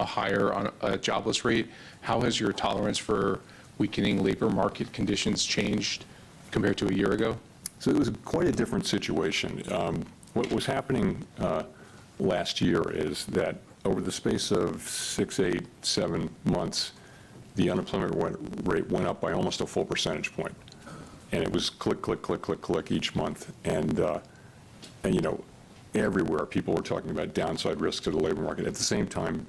a higher jobless rate, how has your tolerance for weakening labor market conditions changed compared to a year ago? So it was quite a different situation. What was happening last year is that over the space of 6, 8, 7 months, the unemployment rate went up by almost a full percentage point. And it was click, click, click, click, click each month. And you know, everywhere people were talking about downside risks to the labor market. At the same time,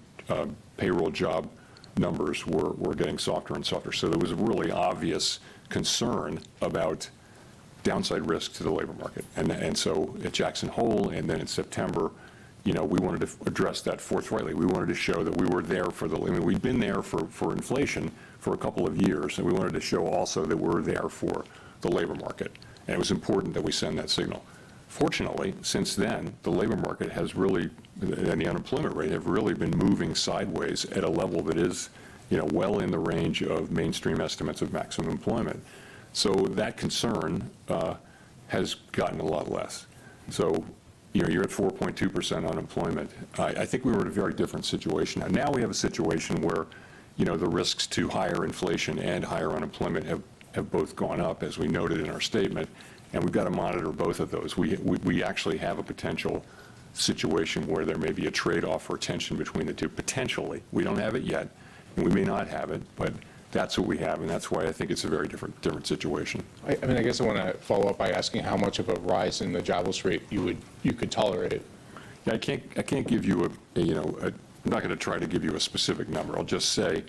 payroll job numbers were getting softer and softer. So there was a really obvious concern about downside risk to the labor market. And so at Jackson Hole and then in September, you know, we wanted to address that forthrightly. We wanted to show that we were there for the, I mean, we'd been there for inflation for a couple of years, and we wanted to show also that we're there for the labor market. And it was important that we send that signal. Fortunately, since then, the labor market has really, and the unemployment rate have really been moving sideways at a level that is, you know, well in the range of mainstream estimates of maximum employment. So that concern has gotten a lot less. So, you know, you're at 4.2% unemployment. I think we were in a very different situation. Now we have a situation where, you know, the risks to higher inflation and higher unemployment have both gone up, as we noted in our statement, and we've got to monitor both of those. We actually have a potential situation where there may be a trade-off or tension between the two, potentially. We don't have it yet, and we may not have it, but that's what we have, and that's why I think it's a very different situation. I mean, I guess I want to follow up by asking how much of a rise in the jobless rate you could tolerate. Yeah, I can't give you I'm not going to try to give you a specific number. I'll just say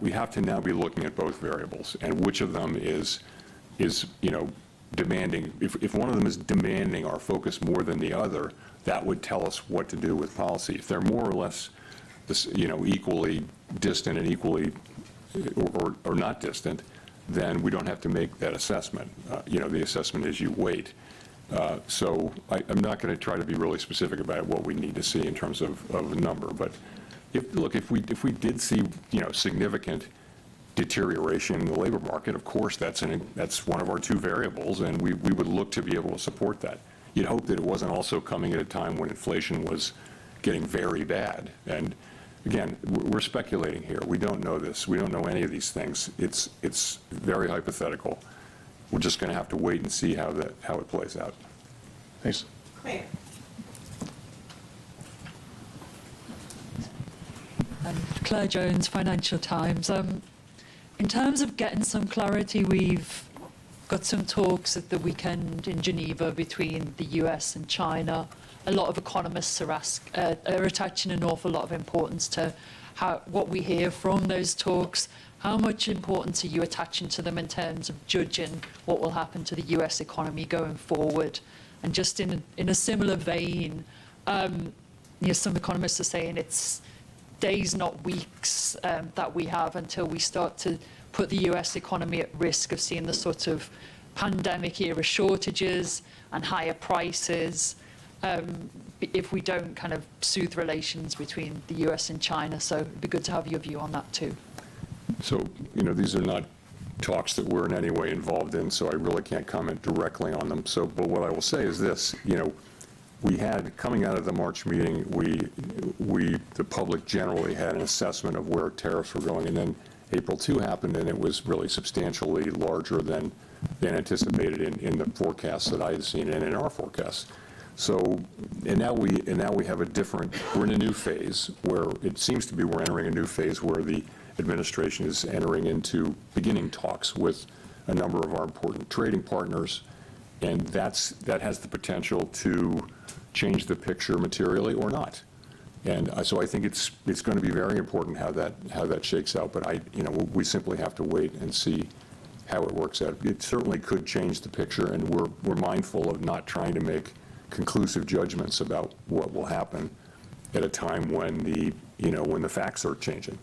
we have to now be looking at both variables and which of them is you know, demanding. If one of them is demanding our focus more than the other, that would tell us what to do with policy. If they're more or less, you know, equally distant and equally or not distant, then we don't have to make that assessment. You know, the assessment is you wait. So I'm not going to try to be really specific about what we need to see in terms of a number. But if we did see, you know, significant deterioration in the labor market, of course that's one of our two variables, and we would look to be able to support that. You'd hope that it wasn't also coming at a time when inflation was getting very bad. And again, we're speculating here. We don't know this. We don't know any of these things. It's very hypothetical. We're just going to have to wait and see how it plays out. Thanks. Claire. Claire Jones, Financial Times. In terms of getting some clarity, we've got some talks at the weekend in Geneva between the US and China. A lot of economists are attaching an awful lot of importance to what we hear from those talks. How much importance are you attaching to them in terms of judging what will happen to the US economy going forward? And just in a similar vein, some economists are saying it's days, not weeks, that we have until we start to put the US economy at risk of seeing the sort of pandemic-era shortages and higher prices if we don't kind of soothe relations between the US and China. So it'd be good to have your view on that too. So, you know, these are not talks that we're in any way involved in, so I really can't comment directly on them. So, but what I will say is this, you know, we had, coming out of the March meeting, the public generally had an assessment of where tariffs were going, and then April 2 happened, and it was really substantially larger than anticipated in the forecasts that I had seen and in our forecasts. So, and now we have we're in a new phase where it seems to be we're entering a new phase where the administration is beginning talks with a number of our important trading partners, and that has the potential to change the picture materially or not. And so I think it's going to be very important how that shakes out. But we simply have to wait and see how it works out. It certainly could change the picture, and we're mindful of not trying to make conclusive judgments about what will happen at a time when the facts are changing.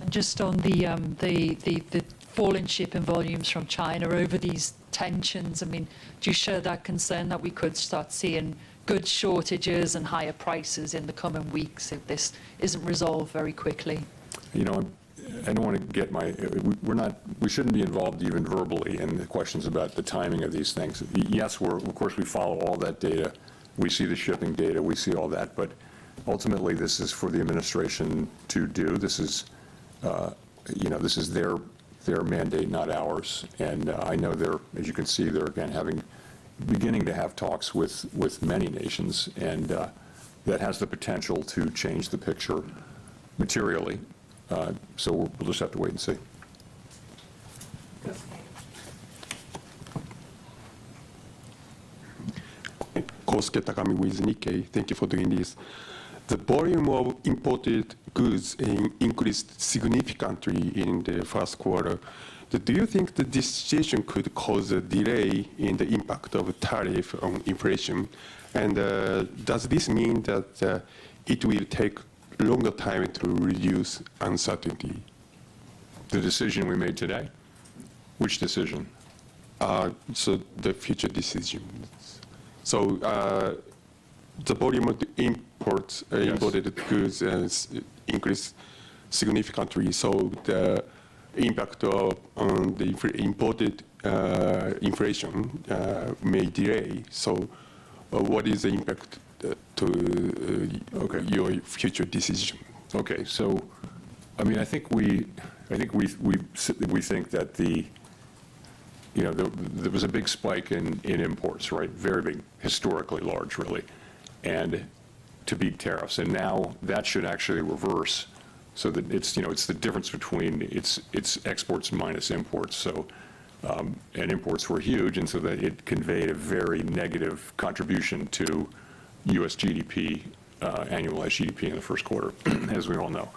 And just on the fall in shipping volumes from China over these tensions, I mean, do you share that concern that we could start seeing goods shortages and higher prices in the coming weeks if this isn't resolved very quickly? You know, I don't want to get we shouldn't be involved even verbally in the questions about the timing of these things. Yes, of course we follow all that data. We see the shipping data, we see all that, but ultimately, this is for the administration to do. This is, this is their mandate, not ours. And I know they're, as you can see, they're again beginning to have talks with many nations, and that has the potential to change the picture materially. So we'll just have to wait and see. Kosuke Takami with Nikkei. Thank you for doing this. The volume of imported goods increased significantly in the first quarter. Do you think that this situation could cause a delay in the impact of tariff on inflation? And does this mean that it will take longer time to reduce uncertainty? The decision we made today? Which decision? So the future decisions. So the volume of the imports, imported goods increased significantly. So the impact on the imported inflation may delay. So what is the impact to your future decision? Okay, so I mean, I think we think that there was a big spike in imports, right? Very big, historically large, really, and to beat tariffs. And now that should actually reverse, so that it's the difference between it's exports minus imports. So and imports were huge, and so that it conveyed a very negative contribution to U.S. GDP, annualized GDP in the first quarter, as we all know.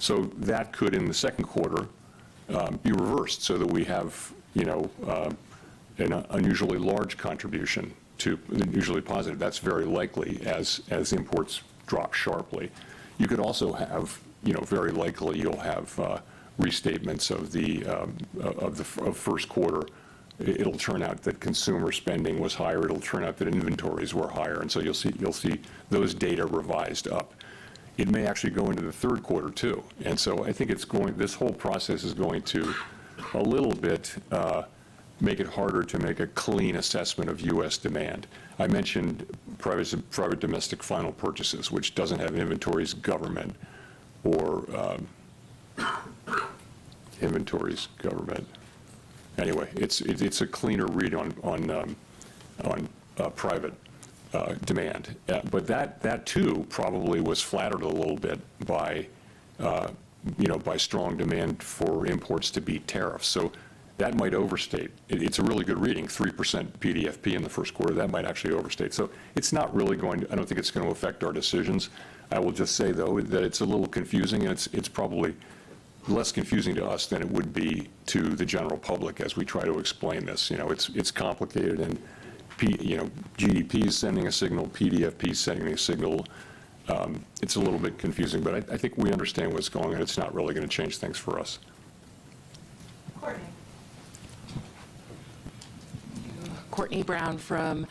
So that could, in the second quarter, be reversed, so that we have an unusually large contribution to unusually positive. That's very likely as imports drop sharply. You could also have, very likely you'll have restatements of the first quarter. It'll turn out that consumer spending was higher. It'll turn out that inventories were higher, and so you'll see those data revised up. It may actually go into the third quarter too, and so I think this whole process is going to a little bit make it harder to make a clean assessment of U.S. demand. I mentioned private domestic final purchases, which doesn't have inventories government or inventories government. Anyway, it's a cleaner read on private demand, but that too probably was flattered a little bit by by strong demand for imports to beat tariffs. So that might overstate. It's a really good reading, 3% PDFP in the first quarter. That might actually overstate. So it's not really going to, I don't think it's going to affect our decisions. I will just say, though, that it's a little confusing, and it's probably less confusing to us than it would be to the general public as we try to explain this. It's complicated, and GDP is sending a signal, PDFP is sending a signal. It's a little bit confusing, but I think we understand what's going on. It's not really going to change things for us. Courtney Brown from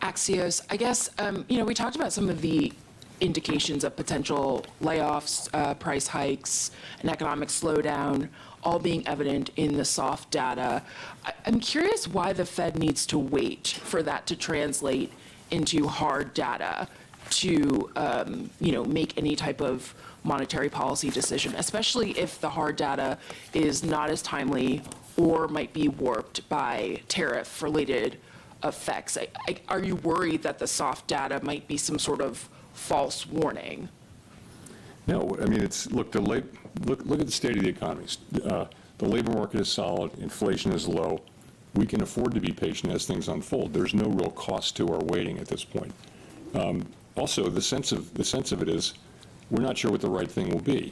Axios. I guess, we talked about some of the indications of potential layoffs, price hikes, an economic slowdown, all being evident in the soft data. I'm curious why the Fed needs to wait for that to translate into hard data to, make any type of monetary policy decision, especially if the hard data is not as timely or might be warped by tariff-related effects. Are you worried that the soft data might be some sort of false warning? No, I mean, look at the state of the economy. The labor market is solid, inflation is low. We can afford to be patient as things unfold. There's no real cost to our waiting at this point. Also, the sense of it is, we're not sure what the right thing will be.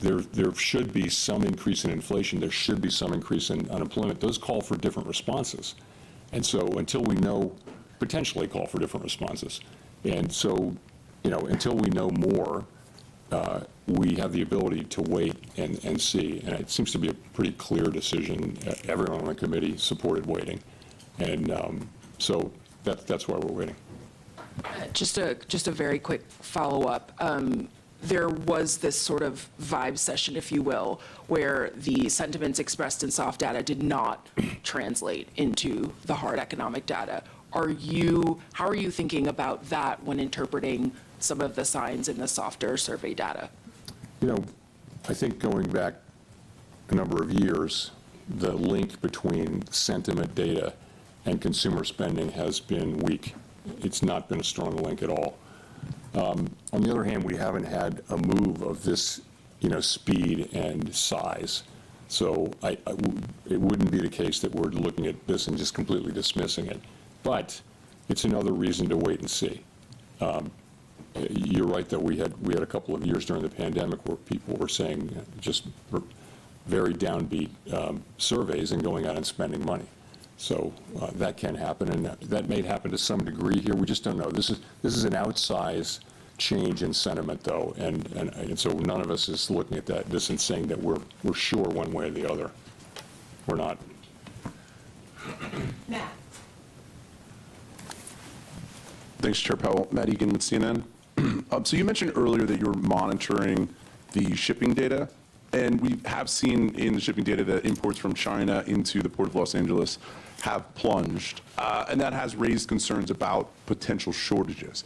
There should be some increase in inflation. There should be some increase in unemployment. Those call for different responses. And so until we know, potentially call for different responses. And so, until we know more, we have the ability to wait and see. And it seems to be a pretty clear decision. Everyone on the committee supported waiting. And so that's why we're waiting. Just a very quick follow-up. There was this sort of vibe session, if you will, where the sentiments expressed in soft data did not translate into the hard economic data. How are you thinking about that when interpreting some of the signs in the softer survey data? You know, I think going back a number of years, the link between sentiment data and consumer spending has been weak. It's not been a strong link at all. On the other hand, we haven't had a move of this, speed and size. So it wouldn't be the case that we're looking at this and just completely dismissing it. But it's another reason to wait and see. You're right that we had a couple of years during the pandemic where people were saying just very downbeat surveys and going out and spending money. So that can happen, and that may happen to some degree here. We just don't know. This is an outsized change in sentiment, though, and so none of us is looking at this and saying that we're sure one way or the other. We're not. Matt. Thanks, Chair Powell. Matt Egan with CNN. So you mentioned earlier that you're monitoring the shipping data, and we have seen in the shipping data that imports from China into the Port of Los Angeles have plunged, and that has raised concerns about potential shortages.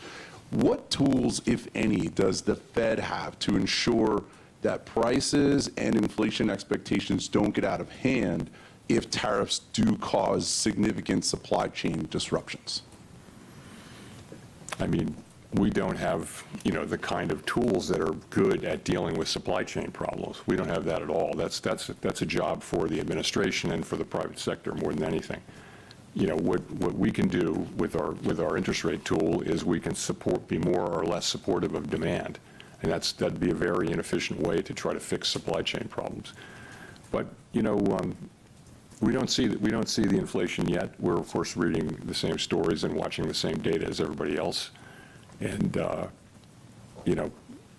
What tools, if any, does the Fed have to ensure that prices and inflation expectations don't get out of hand if tariffs do cause significant supply chain disruptions? I mean, we don't have, the kind of tools that are good at dealing with supply chain problems. We don't have that at all. That's a job for the administration and for the private sector more than anything. What we can do with our interest rate tool is we can be more or less supportive of demand, and that'd be a very inefficient way to try to fix supply chain problems. But we don't see the inflation yet. We're of course reading the same stories and watching the same data as everybody else, and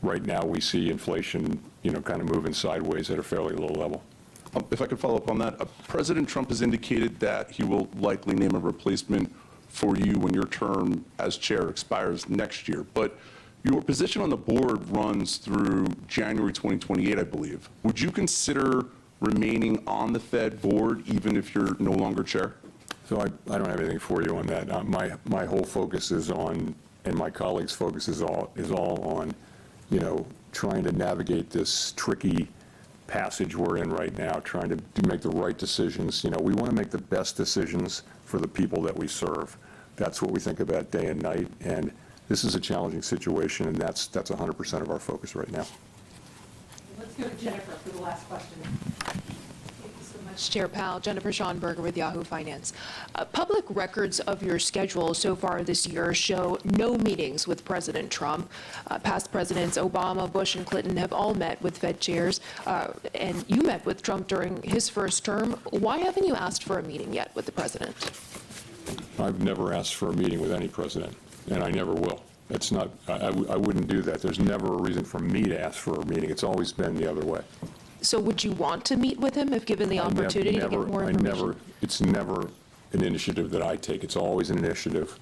right now we see inflation kind of moving sideways at a fairly low level. If I could follow up on that, President Trump has indicated that he will likely name a replacement for you when your term as chair expires next year. But your position on the board runs through January 2028, I believe. Would you consider remaining on the Fed board even if you're no longer chair? So I don't have anything for you on that. My whole focus is on, and my colleagues' focus is all on, trying to navigate this tricky passage we're in right now, trying to make the right decisions. We want to make the best decisions for the people that we serve. That's what we think about day and night, and this is a challenging situation, and that's 100% of our focus right now. Let's go to Jennifer for the last question. Thank you so much, Chair Powell. Jennifer Schonberger with Yahoo Finance. Public records of your schedule so far this year show no meetings with President Trump. Past presidents Obama, Bush, and Clinton have all met with Fed chairs, and you met with Trump during his first term. Why haven't you asked for a meeting yet with the president? I've never asked for a meeting with any president, and I never will. It's not, I wouldn't do that. There's never a reason for me to ask for a meeting. It's always been the other way. So would you want to meet with him if given the opportunity to get more information? It's never an initiative that I take. It's always an initiative.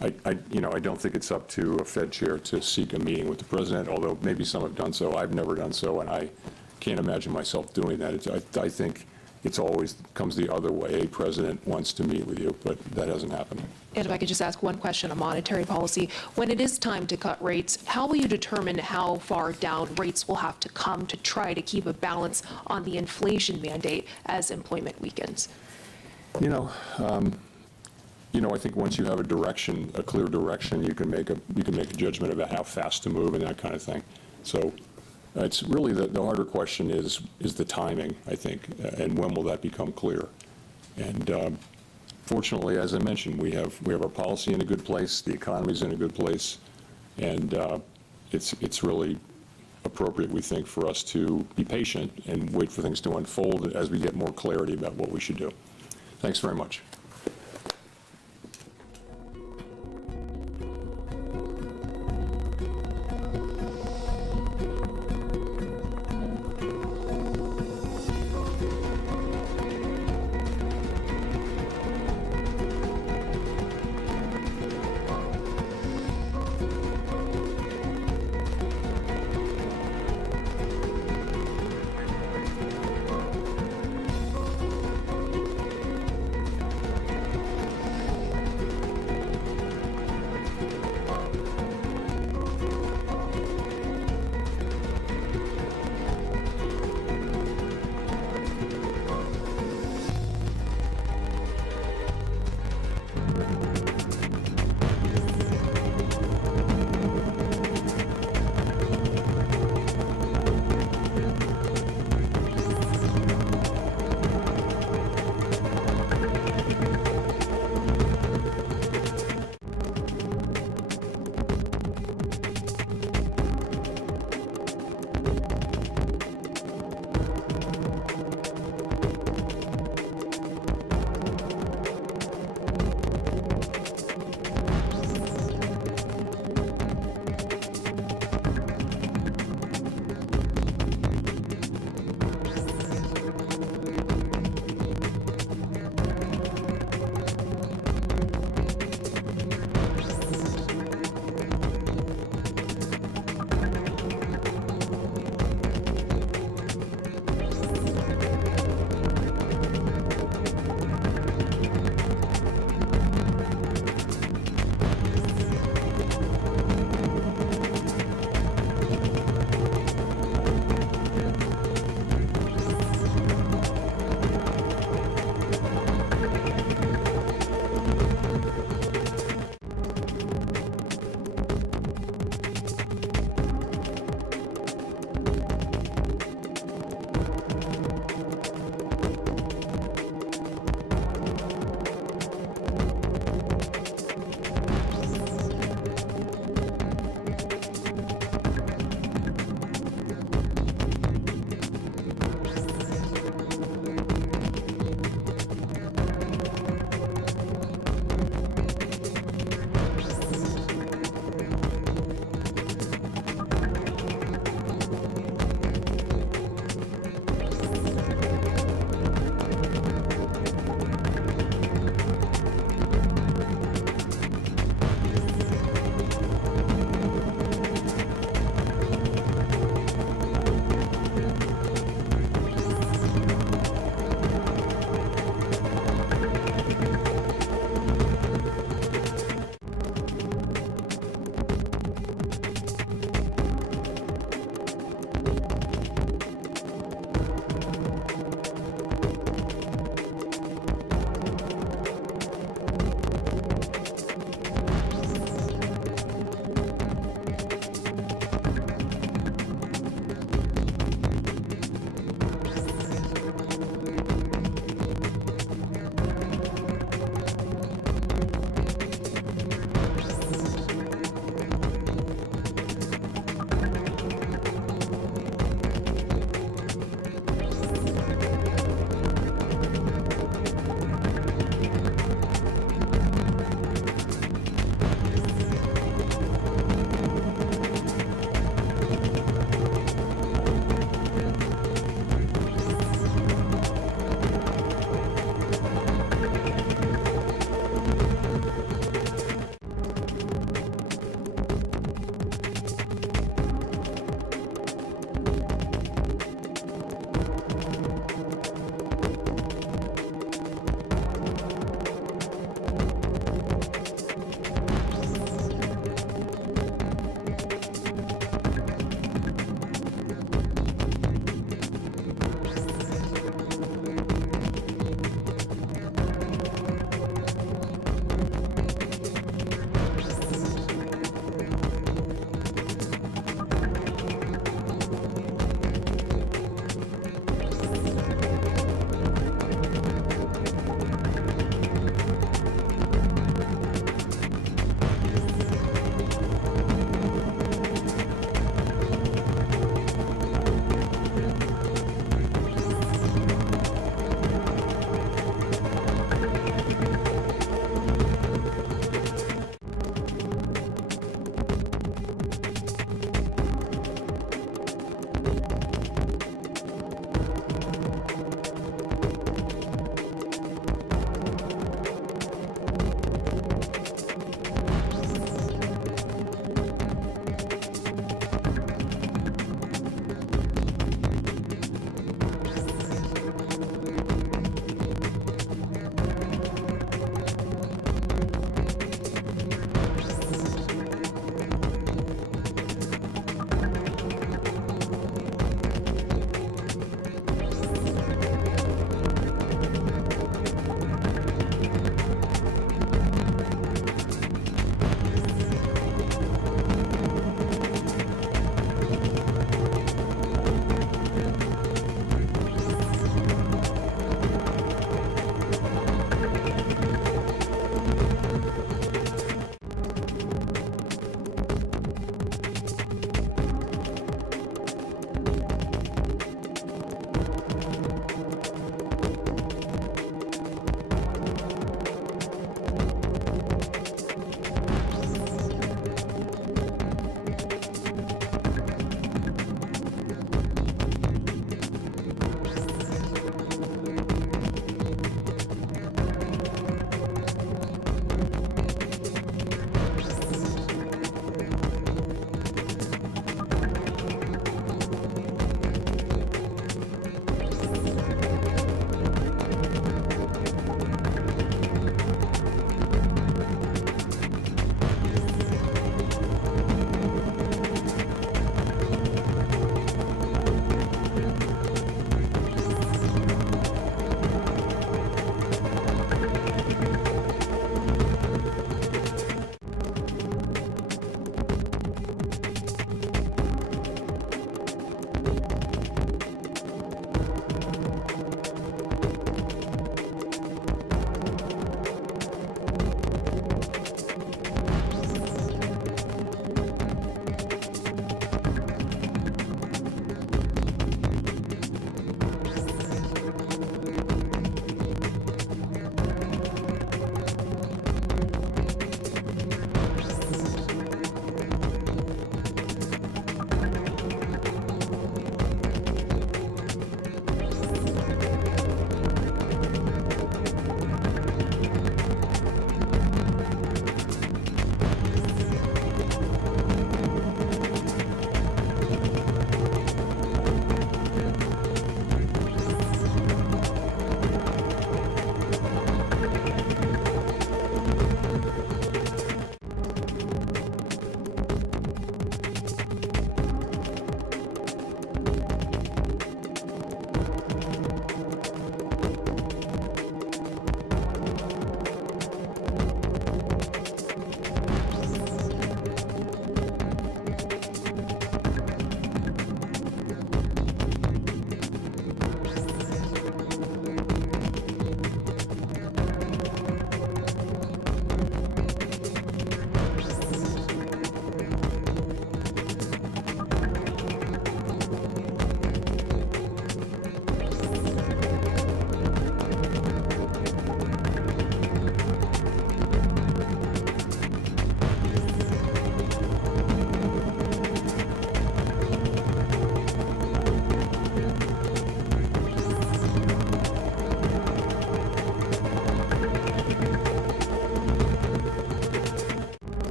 I don't think it's up to a Fed chair to seek a meeting with the president, although maybe some have done so. I've never done so, and I can't imagine myself doing that. I think it's always comes the other way. A president wants to meet with you, but that hasn't happened. And if I could just ask one question on monetary policy. When it is time to cut rates, how will you determine how far down rates will have to come to try to keep a balance on the inflation mandate as employment weakens? I think once you have a clear direction, you can make a judgment about how fast to move and that kind of thing. So it's really the harder question is the timing, I think, and when will that become clear? And fortunately, as I mentioned, we have our policy in a good place, the economy's in a good place, and it's really appropriate, we think, for us to be patient and wait for things to unfold as we get more clarity about what we should do. Thanks very much.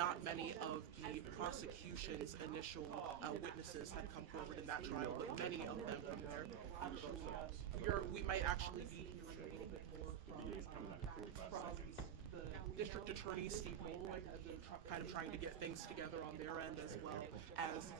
not many of the prosecution's initial witnesses had come forward in that trial, but many of them from there. We might actually be hearing a little bit more from the district attorney, Steve Molloy, kind of trying to get things together on their end, as well as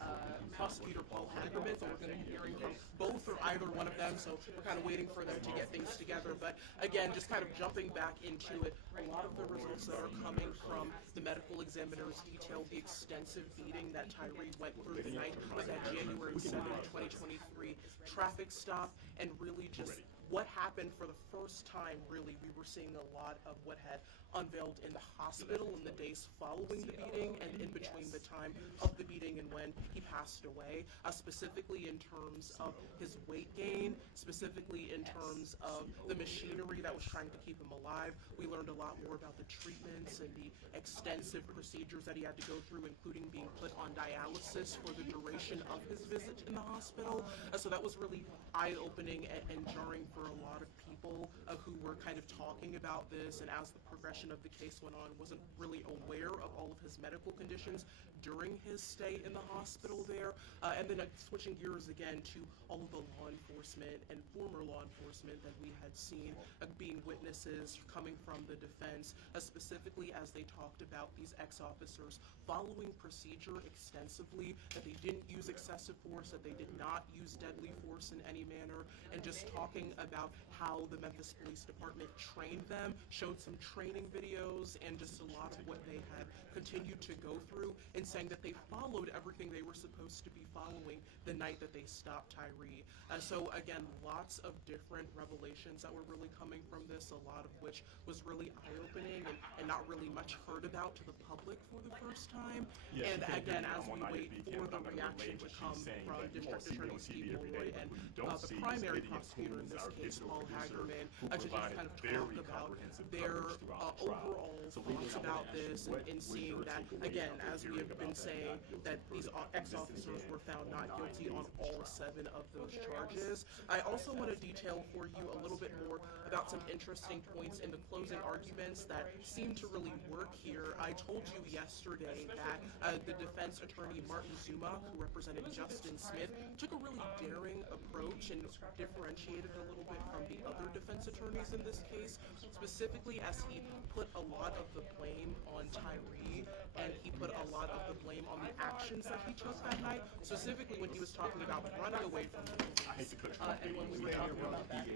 prosecutor Paul Hagerman. So we're going to be hearing from both or either one of them. So we're kind of waiting for them to get things together. But again, just kind of jumping back into it, a lot of the results that are coming from the medical examiners detail the extensive beating that Tyree went through the night of that January 7, 2023 traffic stop, and really just what happened for the first time. Really, we were seeing a lot of what had unveiled in the hospital in the days following the beating and in between the time of the beating and when he passed away, specifically in terms of his weight gain, specifically in terms of the machinery that was trying to keep him alive. We learned a lot more about the treatments and the extensive procedures that he had to go through, including being put on dialysis for the duration of his visit in the hospital. So that was really eye-opening and jarring for a lot of people who were kind of talking about this, and as the progression of the case went on, wasn't really aware of all of his medical conditions during his stay in the hospital there. And then switching gears again to all of the law enforcement and former law enforcement that we had seen being witnesses coming from the defense, specifically as they talked about these ex-officers following procedure extensively, that they didn't use excessive force, that they did not use deadly force in any manner, and just talking about how the Memphis Police Department trained them, showed some training videos, and just a lot of what they had continued to go through, and saying that they followed everything they were supposed to be following the night that they stopped Tyree. So again, lots of different revelations that were really coming from this, a lot of which was really eye-opening and not really much heard about to the public for the first time. And again, as we wait for the reaction to come from District Attorney Steve Molloy and the primary prosecutor in this case, Paul Hagerman, to just kind of talk about their overall thoughts about this, and seeing that, again, as we have been saying, that these ex-officers were found not guilty on all 7 of those charges. I also want to detail for you a little bit more about some interesting points in the closing arguments that seem to really work here. I told you yesterday that the defense attorney, Martin Zuma, who represented Justin Smith, took a really daring approach and differentiated a little bit from the other defense attorneys in this case, specifically as he put a lot of the blame on Tyree, and he put a lot of the blame on the actions that he took that night, specifically when he was talking about running away from the police, and when we were talking about that.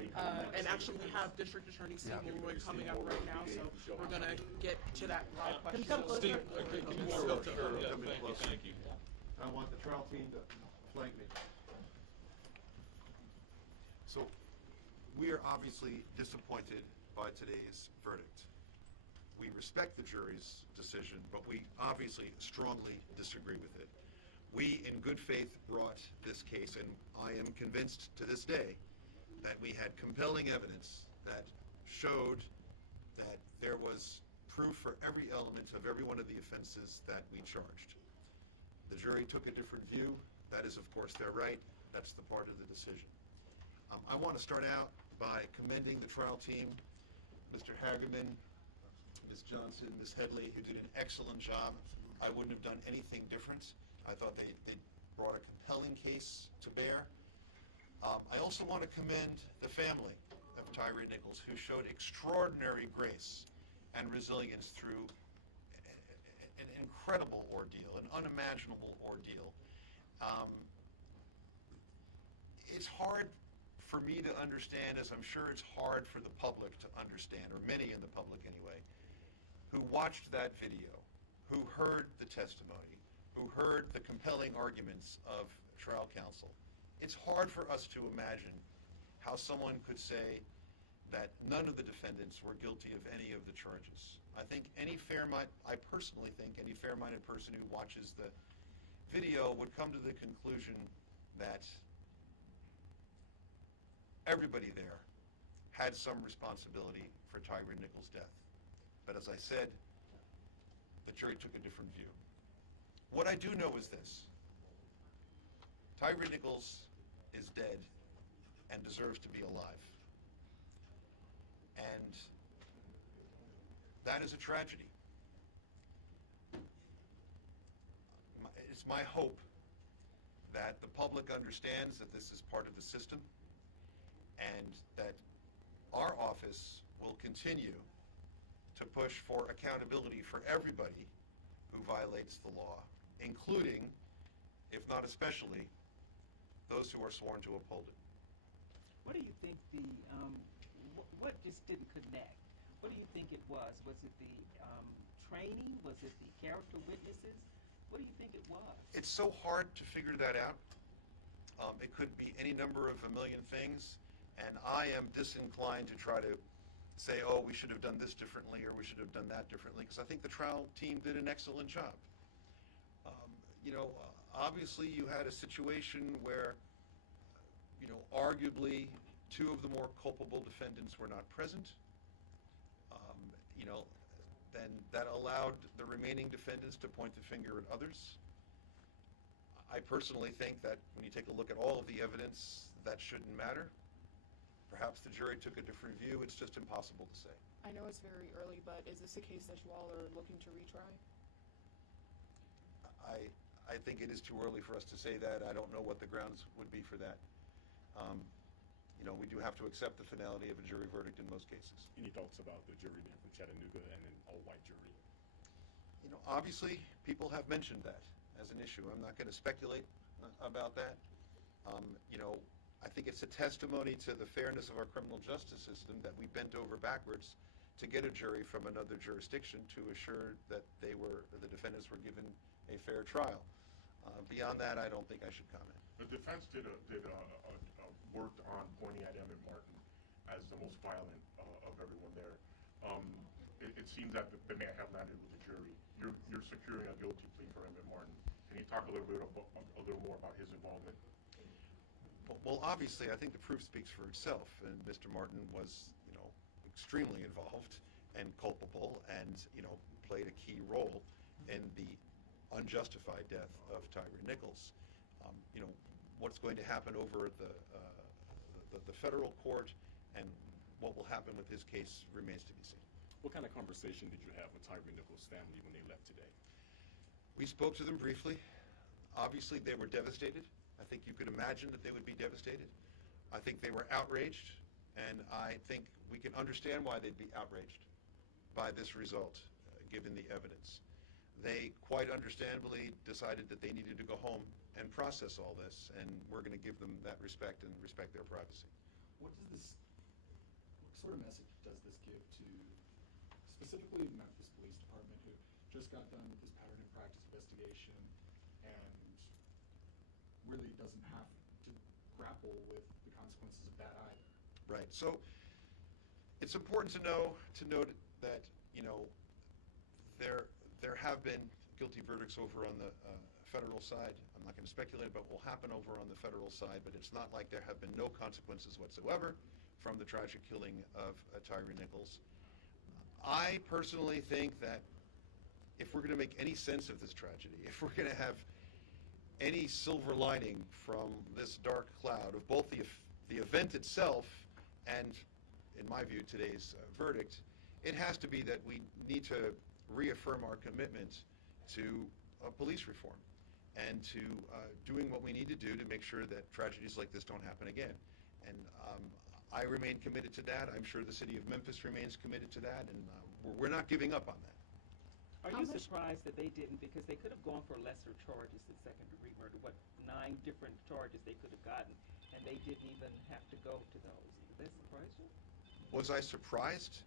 And actually, we have District Attorney Steve Molloy coming up right now, so we're going to get to that live question. Thank you. I want the trial team to flank me. So, we are obviously disappointed by today's verdict. We respect the jury's decision, but we obviously strongly disagree with it. We, in good faith, brought this case, and I am convinced to this day that we had compelling evidence that showed that there was proof for every element of every one of the offenses that we charged. The jury took a different view. That is, of course, their right. That's the part of the decision. I want to start out by commending the trial team, Mr. Hagerman, Ms. Johnson, Ms. Headley, who did an excellent job. I wouldn't have done anything different. I thought they brought a compelling case to bear. I also want to commend the family of Tyree Nichols, who showed extraordinary grace and resilience through an incredible ordeal, an unimaginable ordeal. It's hard for me to understand, as I'm sure it's hard for the public to understand, or many in the public anyway, who watched that video, who heard the testimony, who heard the compelling arguments of trial counsel. It's hard for us to imagine how someone could say that none of the defendants were guilty of any of the charges. I personally think any fair-minded person who watches the video would come to the conclusion that everybody there had some responsibility for Tyree Nichols' death. But as I said, the jury took a different view. What I do know is this: Tyree Nichols is dead and deserves to be alive. And that is a tragedy. it's my hope that the public understands that this is part of the system and that our office will continue to push for accountability for everybody who violates the law, including, if not especially, those who are sworn to uphold it. What do you think what just didn't connect? What do you think it was? Was it the training? Was it the character witnesses? What do you think it was? It's so hard to figure that out. It could be any number of a million things, and I am disinclined to try to say, oh, we should have done this differently or we should have done that differently, because I think the trial team did an excellent job. Obviously you had a situation where, arguably two of the more culpable defendants were not present. Then that allowed the remaining defendants to point the finger at others. I personally think that when you take a look at all of the evidence, that shouldn't matter. Perhaps the jury took a different view. It's just impossible to say. I know it's very early, but is this a case that you all are looking to retry? I think it is too early for us to say that. I don't know what the grounds would be for that. We do have to accept the finality of a jury verdict in most cases. Any thoughts about the jury being from Chattanooga and an all-white jury? Obviously, people have mentioned that as an issue. I'm not going to speculate about that. I think it's a testimony to the fairness of our criminal justice system that we bent over backwards to get a jury from another jurisdiction to assure that the defendants were given a fair trial. Beyond that, I don't think I should comment. The defense worked on pointing at Emmett Martin as the most violent of everyone there. It seems that they may have landed with the jury. You're securing a guilty plea for Emmett Martin. Can you talk a little more about his involvement? Well, obviously, I think the proof speaks for itself, and Mr. Martin was, extremely involved and culpable, and played a key role in the unjustified death of Tyree Nichols. What's going to happen over at the federal court and what will happen with his case remains to be seen. What kind of conversation did you have with Tyree Nichols' family when they left today? We spoke to them briefly. Obviously, they were devastated. I think you could imagine that they would be devastated. I think they were outraged, and I think we can understand why they'd be outraged by this result, given the evidence. They quite understandably decided that they needed to go home and process all this, and we're going to give them that respect and respect their privacy. What sort of message does this give to specifically the Memphis Police Department, who just got done with this pattern and practice investigation and really doesn't have to grapple with the consequences of that either? Right. So it's important to note that there have been guilty verdicts over on the federal side. I'm not going to speculate about what will happen over on the federal side, but it's not like there have been no consequences whatsoever from the tragic killing of Tyree Nichols. I personally think that if we're going to make any sense of this tragedy, if we're going to have any silver lining from this dark cloud of both the event itself and, in my view, today's verdict, it has to be that we need to reaffirm our commitment to police reform and to doing what we need to do to make sure that tragedies like this don't happen again. And I remain committed to that. I'm sure the city of Memphis remains committed to that, and we're not giving up on that. Are you surprised that they didn't? Because they could have gone for lesser charges than second-degree murder. 9 different charges they could have gotten, and they didn't even have to go to those. Did that surprise you? Was I surprised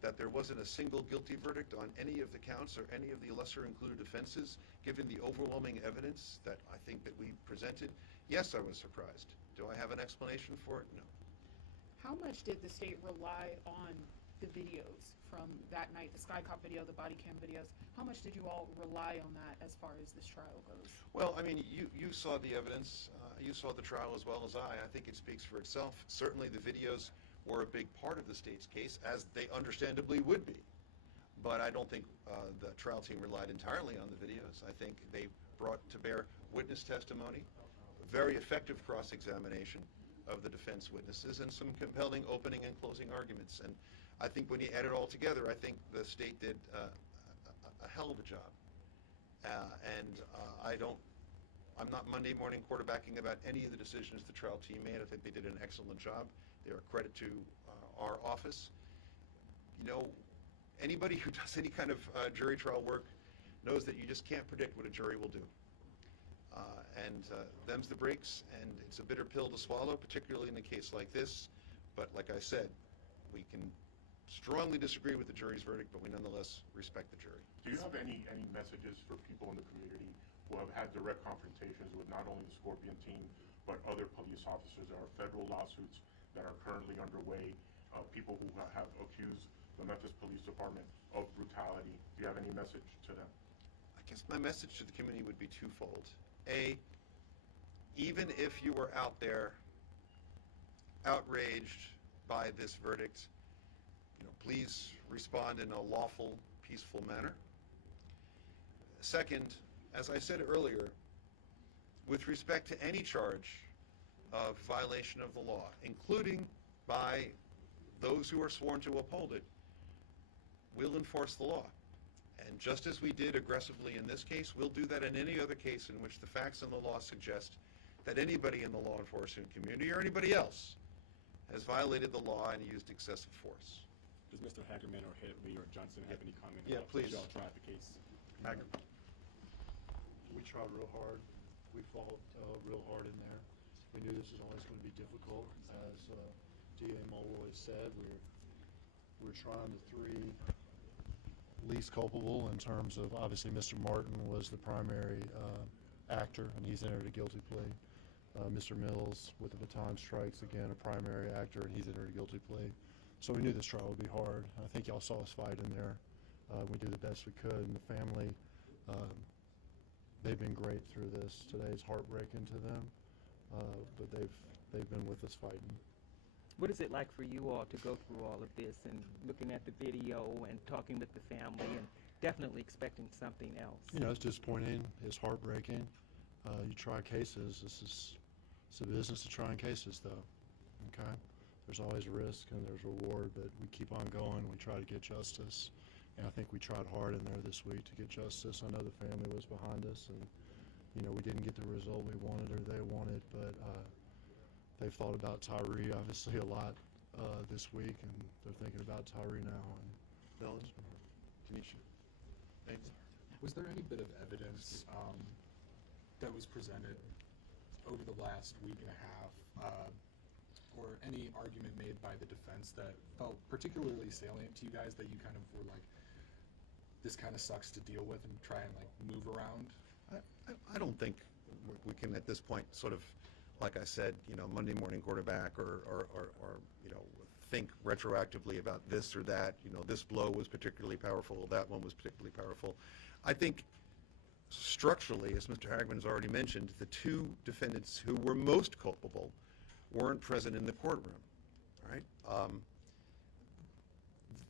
that there wasn't a single guilty verdict on any of the counts or any of the lesser included offenses, given the overwhelming evidence that I think that we presented? Yes, I was surprised. Do I have an explanation for it? No. How much did the state rely on the videos from that night, the Sky Cop video, the body cam videos? How much did you all rely on that as far as this trial goes? Well, I mean, you saw the evidence. You saw the trial as well as I. I think it speaks for itself. Certainly the videos were a big part of the state's case, as they understandably would be. But I don't think the trial team relied entirely on the videos. I think they brought to bear witness testimony, very effective cross-examination of the defense witnesses, and some compelling opening and closing arguments. And I think when you add it all together, I think the state did a hell of a job. And I don't I'm not Monday morning quarterbacking about any of the decisions the trial team made. I think they did an excellent job. They're a credit to our office. You know, anybody who does any kind of jury trial work knows that you just can't predict what a jury will do. And them's the breaks, and it's a bitter pill to swallow, particularly in a case like this. But like I said, we can strongly disagree with the jury's verdict, but we nonetheless respect the jury. Do you have any messages for people in the community who have had direct confrontations with not only the Scorpion team, but other police officers? There are federal lawsuits that are currently underway, people who have accused the Memphis Police Department of brutality. Do you have any message to them? I guess my message to the community would be twofold. A, even if you were out there outraged by this verdict, please respond in a lawful, peaceful manner. Second, as I said earlier, with respect to any charge of violation of the law, including by those who are sworn to uphold it, we'll enforce the law. And just as we did aggressively in this case, we'll do that in any other case in which the facts and the law suggest that anybody in the law enforcement community or anybody else has violated the law and used excessive force. Does Mr. Hagerman or Headley or Johnson have any comment Yeah, about please. y'all tried the case? Hager. We tried real hard. We fought real hard in there. We knew this was always going to be difficult. As DA Mulroy said, we're trying the three least culpable in terms of, obviously, Mr. Martin was the primary actor, and he's entered a guilty plea. Mr. Mills, with the baton strikes, again, a primary actor, and he's entered a guilty plea. So we knew this trial would be hard. I think y'all saw us fight in there. We did the best we could, and the family, they've been great through this. Today is heartbreaking to them, but they've been with us fighting. What is it like for you all to go through all of this and looking at the video and talking with the family and definitely expecting something else? It's disappointing. It's heartbreaking. You try cases. It's a business of trying cases, though. Okay? There's always risk and there's reward, but we keep on going. We try to get justice. And I think we tried hard in there this week to get justice. I know the family was behind us, and, we didn't get the result we wanted or they wanted, but they've thought about Tyree, obviously, a lot this week, and they're thinking about Tyree now. Dylan? Tanisha? Thanks. Was there any bit of evidence that was presented over the last week and a half, or any argument made by the defense that felt particularly salient to you guys, that you kind of were like, this kind of sucks to deal with and try and move around? I don't think we can at this point sort of, like I said, Monday morning quarterback or think retroactively about this or that. This blow was particularly powerful, that one was particularly powerful. I think structurally, as Mr. Hagman has already mentioned, the two defendants who were most culpable weren't present in the courtroom, right?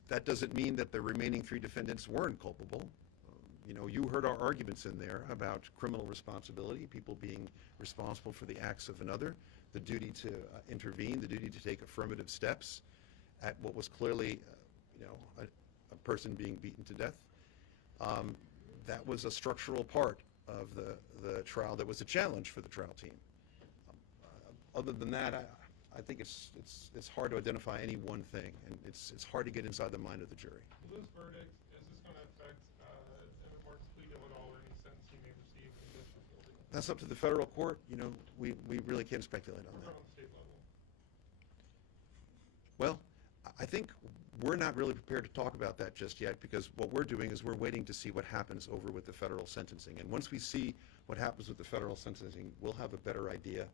That doesn't mean that the remaining three defendants weren't culpable. You heard our arguments in there about criminal responsibility, people being responsible for the acts of another, the duty to intervene, the duty to take affirmative steps at what was clearly, a person being beaten to death. That was a structural part of the trial that was a challenge for the trial team. Other than that, I think it's hard to identify any one thing, and it's hard to get inside the mind of the jury. Will this verdict, is this going to affect Emmett Martin's plea deal at all, or any sentence he may receive in this facility? That's up to the federal court. We really can't speculate on What that. about on the state level? Well, I think we're not really prepared to talk about that just yet, because what we're doing is we're waiting to see what happens over with the federal sentencing. And once we see what happens with the federal sentencing, we'll have a better idea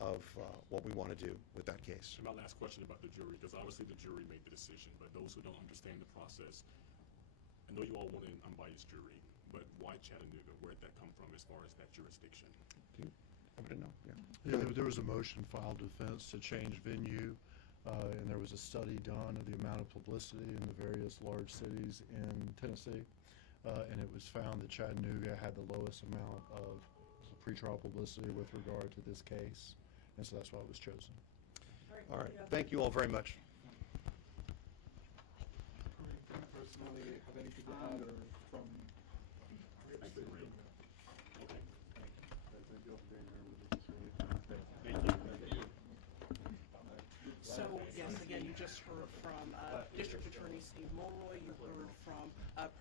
of what we want to do with that case. And my last question about the jury, because obviously the jury made the decision, but those who don't understand the process, I know you all want an unbiased jury, but why Chattanooga? Where did that come from as far as that jurisdiction? Do you happen to know? Yeah. Yeah, there was a motion filed defense to change venue, and there was a study done of the amount of publicity in the various large cities in Tennessee, and it was found that Chattanooga had the lowest amount of pretrial publicity with regard to this case, and so that's why it was chosen. All right. Thank you all very much. Personally, have anything to add or from? Thank you. Okay. Thank you. just heard from District Attorney Steve Mulroy, you heard from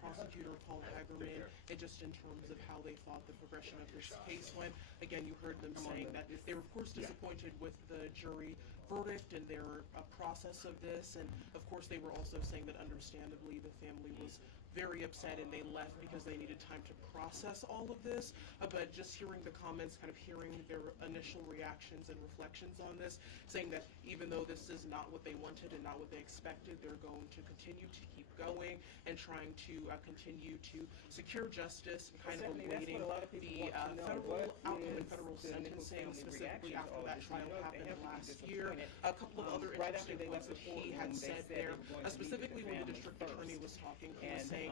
Prosecutor Paul Hagerman, and just in terms of how they thought the progression of this case went. Again, you heard them saying that they were, of course, disappointed with the jury verdict and their process of this, and of course they were also saying that understandably the family was very upset and they left because they needed time to process all of this. But just hearing the comments, kind of hearing their initial reactions and reflections on this, saying that even though this is not what they wanted and not what they expected, they're going to continue to keep going and trying to continue to secure justice, kind of awaiting the federal outcome and federal sentencing, specifically after that trial happened last year. A couple of other interesting points that he had said there, specifically when the district attorney was talking, he was saying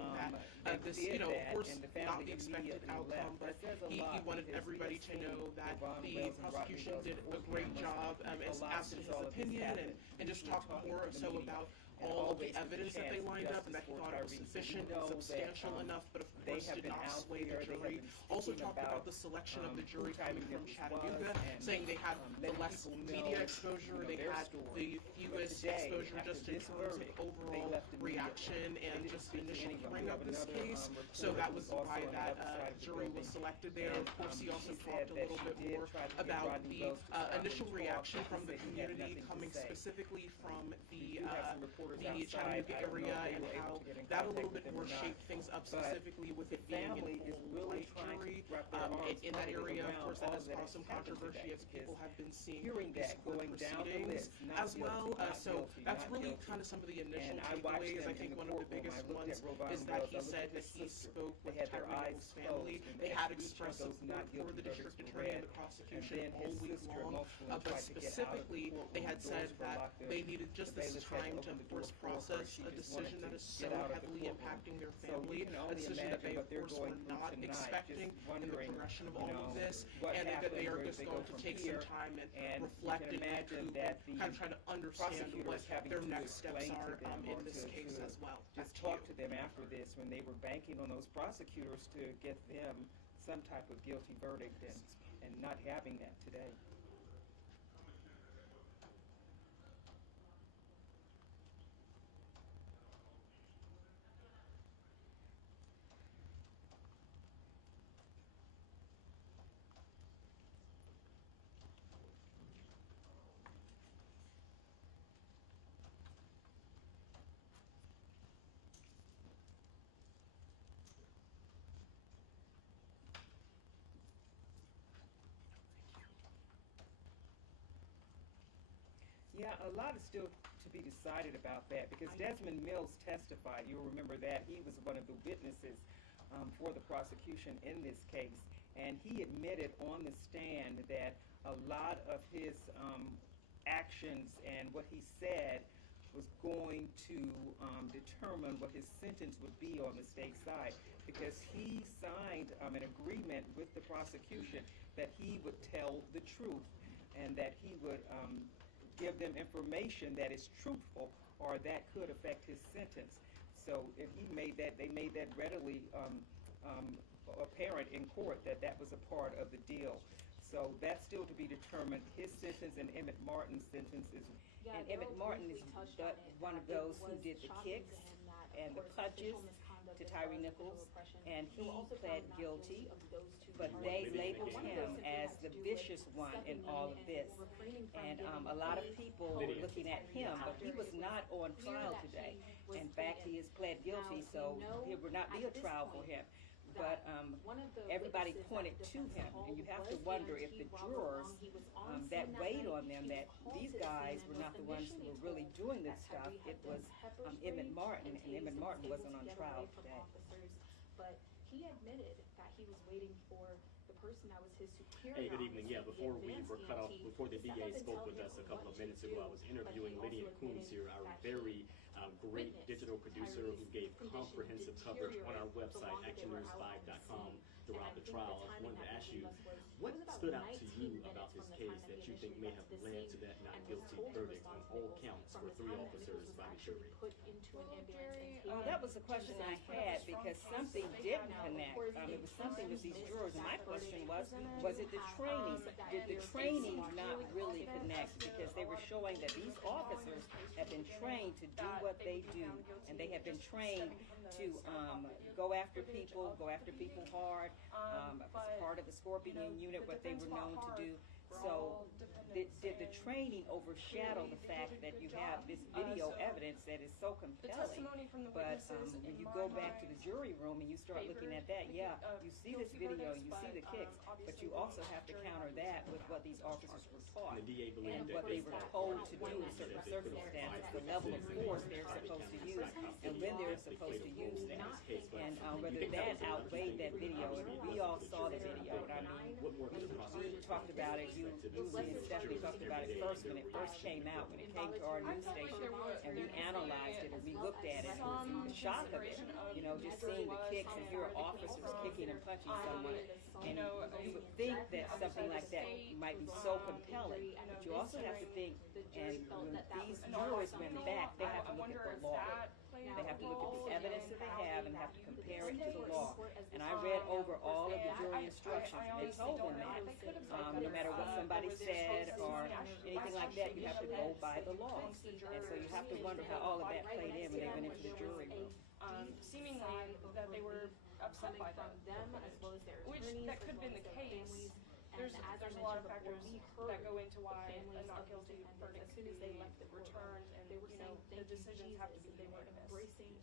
that this, of course, not the expected outcome, but he wanted everybody to know that the prosecution did a great job, as asked in his opinion, and just talked more so about all of the evidence that they lined up and that he thought it was sufficient and substantial enough, but of course did not sway the jury. Also talked about the selection of the jury coming from Chattanooga, saying they had the less media exposure, they had the fewest exposure just in terms of overall reaction and just the initial hearing of this case. So that was why that jury was selected there. Of course, he also talked a little bit more about the initial reaction from the community coming specifically from the Chattanooga area and how that a little bit more shaped things up, specifically with it being an all-white jury. In that area, of course, that has caused some controversy as people have been seeing these court proceedings as well. So that's really kind of some of the initial takeaways. I think one of the biggest ones is that he said that he spoke with Tyre Nichols' family. They had expressed support for the district attorney and the prosecution all week long, but specifically they had said that they needed just this time to, of course, process a decision that is so heavily impacting their family, a decision that they, of course, were not expecting in the progression of all of this, and that they are just going to take some time and reflect and recoup and kind of try to understand what their next steps are in this case as well. Just talk to them after this when they were banking on those prosecutors to get them some type of guilty verdict and not having that today. Yeah, a lot is still to be decided about that because Desmond Mills testified. You'll remember that. He was one of the witnesses for the prosecution in this case. And he admitted on the stand that a lot of his actions and what he said was going to determine what his sentence would be on the state side because he signed an agreement with the prosecution that he would tell the truth and that he would give them information that is truthful or that could affect his sentence. So if he made that, they made that readily apparent in court that that was a part of the deal. So that's still to be determined. His sentence and Emmett Martin's sentence is, and Emmett Martin is one of those who did the kicks and the punches to Tyre Nichols, and he pled guilty, but they labeled him as the vicious one in all of this. And a lot of people were looking at him, but he was not on trial today. In fact, he has pled guilty, so there will not be a trial for him. But everybody pointed to him, and you have to wonder if the jurors that weighed on them, that these guys were not the ones who were really doing this stuff. It was Emmett Martin, and Emmett Martin wasn't on trial today. But he admitted that he was waiting for the person that was his superior. Hey, good evening. Yeah, before we were cut off, before the DA spoke with us a couple of minutes ago, I was interviewing Lydia Coombs here, our very great digital producer who gave comprehensive coverage on our website, actionnews5.com, throughout the trial. I wanted to ask you, what stood out to you about this case that you think may have led to that not guilty verdict on all counts for 3 officers by the jury? That was the question I had because something didn't connect. It was something with these jurors. My question was it the training? Did the training not really connect? Because they were showing that these officers have been trained to do what they do, and they have been trained to go after people hard. As part of the Scorpion unit, what they were known to do. So did the training overshadow the fact that you have this video evidence that is so compelling? But when you go back to the jury room and you start looking at that, yeah, you see this video, you see the kicks, but you also have to counter that with what these officers were taught and what they were told to do in certain circumstances, the level of force they're supposed to use, and when they're supposed to use them, and whether that outweighed that video. And we all saw the video. And I mean, we talked about it. You and Stephanie talked about it first when it first came out, when it came to our news station, and we analyzed it and we looked at it. The shock of it, just seeing the kicks and your officers kicking and punching someone, and you would think that something like that might be so compelling, but you also have to think, and when these jurors went back, they have to look at the law. They have to look at the evidence that they have and have to compare it to the law. And I read over all of the jury instructions, and they told them that no matter what somebody said or anything like that, you have to go by the law. And so you have to wonder how all of that played in when they went into the jury room. Seemingly that they were upset by them, which that could have been the case. There's a lot of factors that go into why a not guilty verdict could be returned, and the decisions have to be unanimous.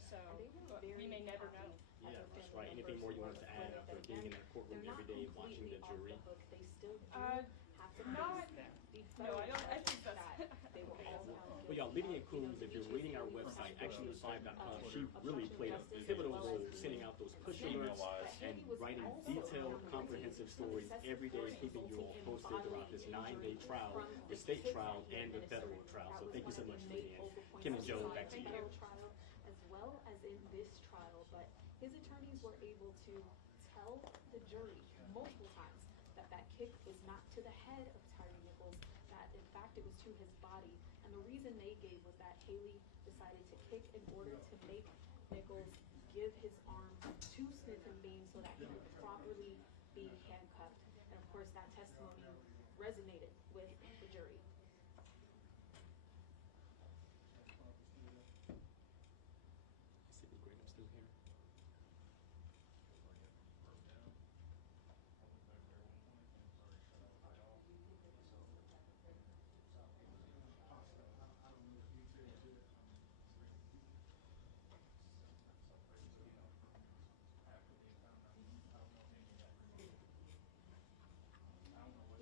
So, but we may never know. Yeah, that's right. Anything more you wanted to add after being in that courtroom every day watching the jury? No, I think that's. Well, y'all, Lydia Coombs, if you're reading our website, actionnews5.com, she really played a pivotal role sending out those push alerts and writing detailed, comprehensive stories every day, keeping you all posted throughout this 9-day trial, the state trial, and the federal trial. So thank you so much, Lydia. Kim and Joe, back to you. As well as in this trial, but his attorneys were able to tell the jury multiple times that that kick was not to the head of Tyree Nichols, that in fact it was to his body. And the reason they gave was that Haley decided to kick in order to make Nichols give his arm to Smith and Bean so that he would properly be handcuffed. And of course that testimony resonated with the jury. Sydney Green, I'm still here.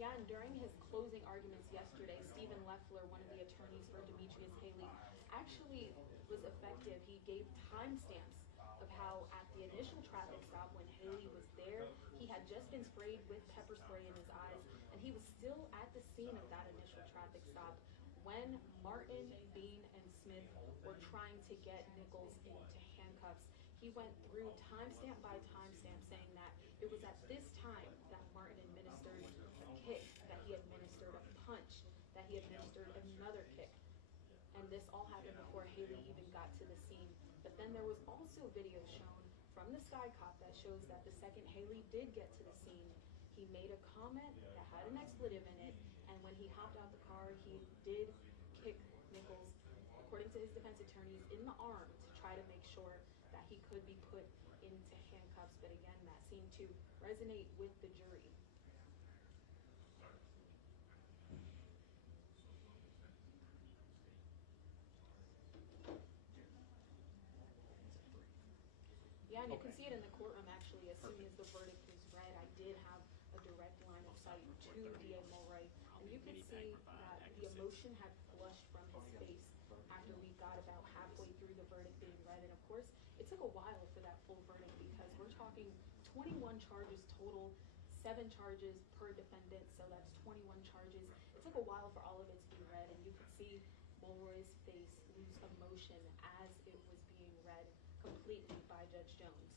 Yeah, and during his closing arguments yesterday, Stephen Leffler, one of the attorneys for Demetrius Haley, actually was effective. He gave timestamps of how at the initial traffic stop when Haley was there, he had just been sprayed with pepper spray in his eyes, and he was still at the scene of that initial traffic stop when Martin, Bean, and Smith were trying to get Nichols into handcuffs. He went through timestamp by timestamp saying that it was at this time that Martin administered a kick, that he administered a punch, that he administered another kick. And this all happened before Haley even got to the scene. But then there was also video shown from the Sky Cop that shows that the second Haley did get to the scene, he made a comment that had an expletive in it, and when he hopped out the car, he did kick Nichols, according to his defense attorneys, in the arm to try to make sure that he could be put into handcuffs. But again, that seemed to resonate with the jury. Yeah, and you can see it in the courtroom actually. As soon as the verdict was read, I did have a direct line of sight to D.A. Mulray, and you can see that the emotion had flushed from his face after we got about halfway through the verdict being read. And of course, it took a while for that full verdict because we're talking 21 charges total, 7 charges per defendant, so that's 21 charges. It took a while for all of it to be read, and you could see Mulroy's face lose emotion as it was being read completely by Judge Jones.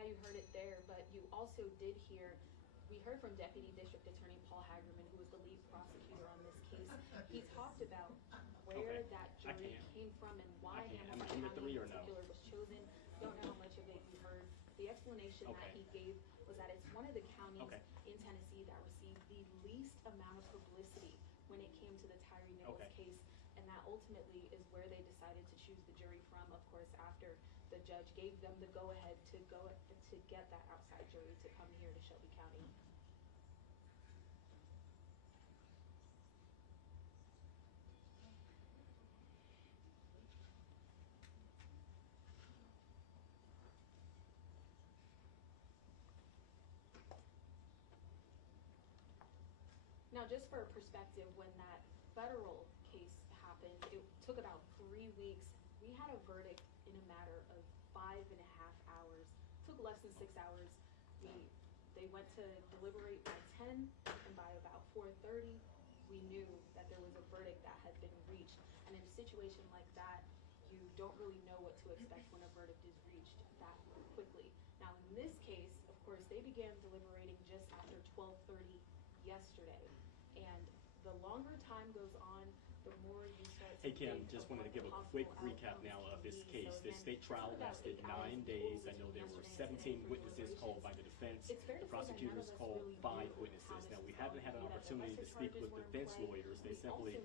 Yeah, you heard it there, but you also did hear, we heard from Deputy District Attorney Paul Hagerman, who was the lead prosecutor on this case. He talked about where that jury came from and why Hamilton County in particular was chosen. Don't know how much of it you heard. The explanation that he gave was that it's one of the counties in Tennessee that received the least amount of publicity when it came to the Tyree Nichols case, and that ultimately is where they decided to choose the jury from, of course, after the judge gave them the go-ahead to get that outside jury to come here to Shelby County. Now, just for perspective, when that federal case happened, it took about 3 weeks. We had a verdict in a matter of 5.5 hours. It took less than 6 hours. They went to deliberate by 10, and by about 4:30, we knew that there was a verdict that had been reached. And in a situation like that, you don't really know what to expect when a verdict is reached that quickly. Now, in this case, of course, they began deliberating just after 12:30 yesterday, and the longer time goes on, the more you start to Hey Kim, just wanted to give a quick recap now of this case. This state trial lasted 9 days. I know there were 17 witnesses called by the defense. The prosecutors called 5 witnesses. Now, we haven't had an opportunity to speak with defense lawyers. They simply